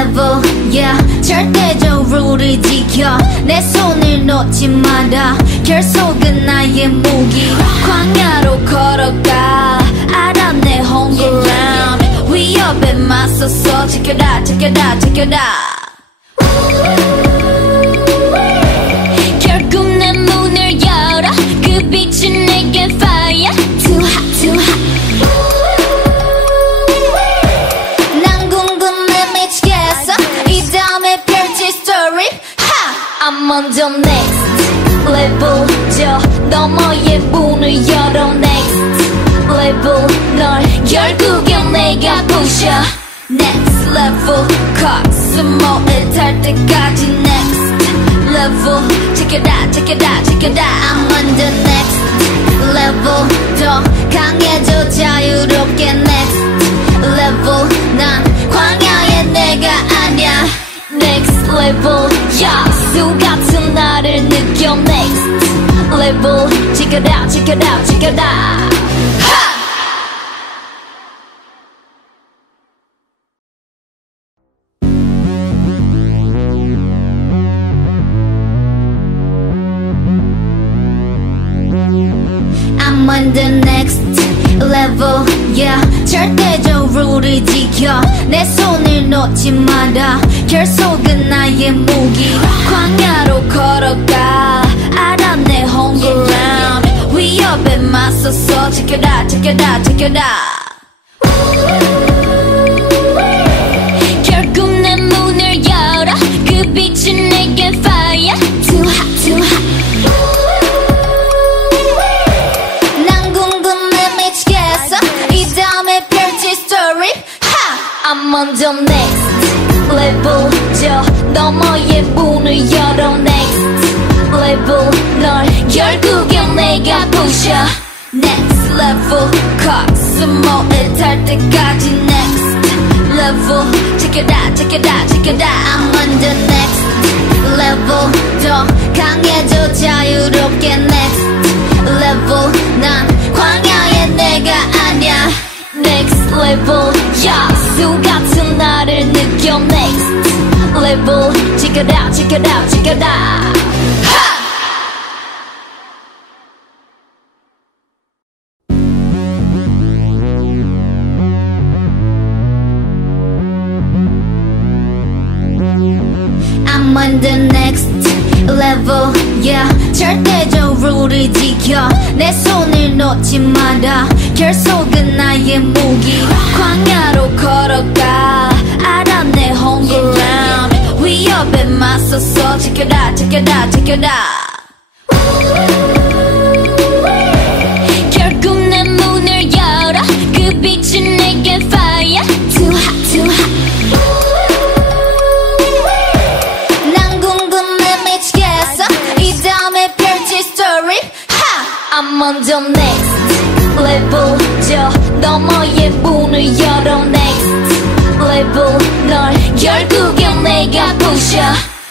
level yeah 절대적으로 지켜 내 손을 놓지 마라 결속은 나의 무기 광야로 걸어가 알아 내 home ground 위협에 맞서서 지켜라 지켜라 지켜라 결국 내 문을 열어 그 빛은 내게 fire too hot too hot I'm on the next level 저 너머의 문을 열어 next level 널 결국엔 내가 부셔 next level 코스모에 탈 때까지 next level 지켜라 지켜라 지켜라 I'm on the next level 더 강해져 자유롭게 next level 난 광야의 내가 아냐 next level 야수 같은 나를 느껴 next level 지켜라 지켜라 지켜라 I'm on the next level yeah 절대적으로 지켜 내 손을 놓지 마라 결속은 나의 무기 광야로 걸어가 알아 내 home ground 위협에 맞서서 지켜라 지켜라 지켜라 결국 내 문을 열어 그 빛은 내게 fire too hot too hot I'm on the next level 저 너머의 문을 열어 next level 널 결국엔 내가 부셔 next level 코스모에 탈 때까지 next level 지켜라 지켜라 지켜라 I'm on the next level 더 강해져 자유롭게 next level 난 광야의 내가 아냐 next level 야수 같은 나를 느껴 next level 지켜라 지켜라 지켜라 I'm on the next level yeah 절대적으로 지켜 내 손을 놓지 마라 결속은 나의 무기 광야로 걸어가 알아 내 home ground 위협에 맞서서 지켜라 지켜라 지켜라 결국 내 문을 열어 그 빛은 내게 fire too hot too hot I'm on the next level 저 너머의 문을 열어 next level 널 결국엔 내가 부셔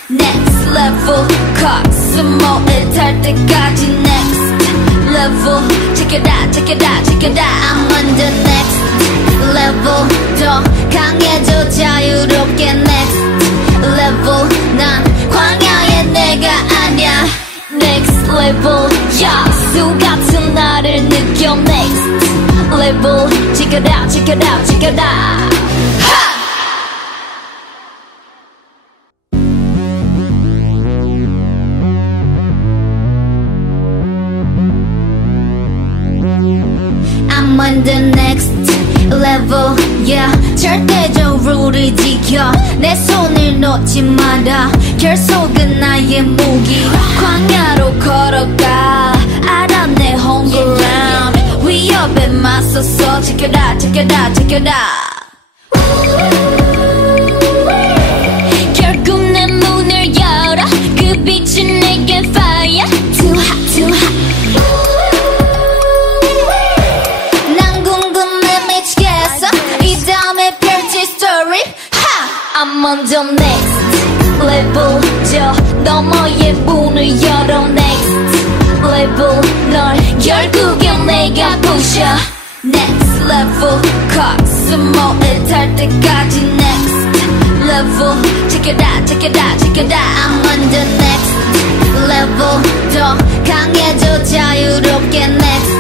next level 코스모에 탈 때까지 next level 지켜라 지켜라 지켜라 I'm on the next level 더 강해져 자유롭게 next level 난 광야의 내가 아냐 next level 야수 같은 나를 느껴 next level 지켜라 지켜라 지켜라 I'm on the next level yeah 절대적으로 지켜 내 손을 놓지 마라 결속은 나의 무기 광야로 걸어가 알아 내 home ground 위협에 맞서서 지켜라 지켜라 지켜라 결국 내 문을 열어 그 빛은 내게 fire too hot too hot I'm on the next level 저 너머의 문을 열어 next level 널 결국엔 내가 부셔 next level 코스모에 탈 때까지 next level Check it out check it out check it out I'm on the next level 더 강해져 자유롭게 next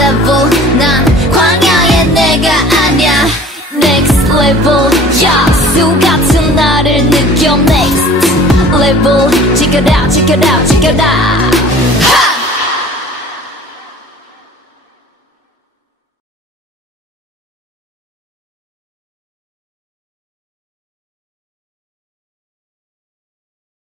level 난 광야의 내가 아냐 next level 야수 같은 나를 느껴 next level check it out check it out check it out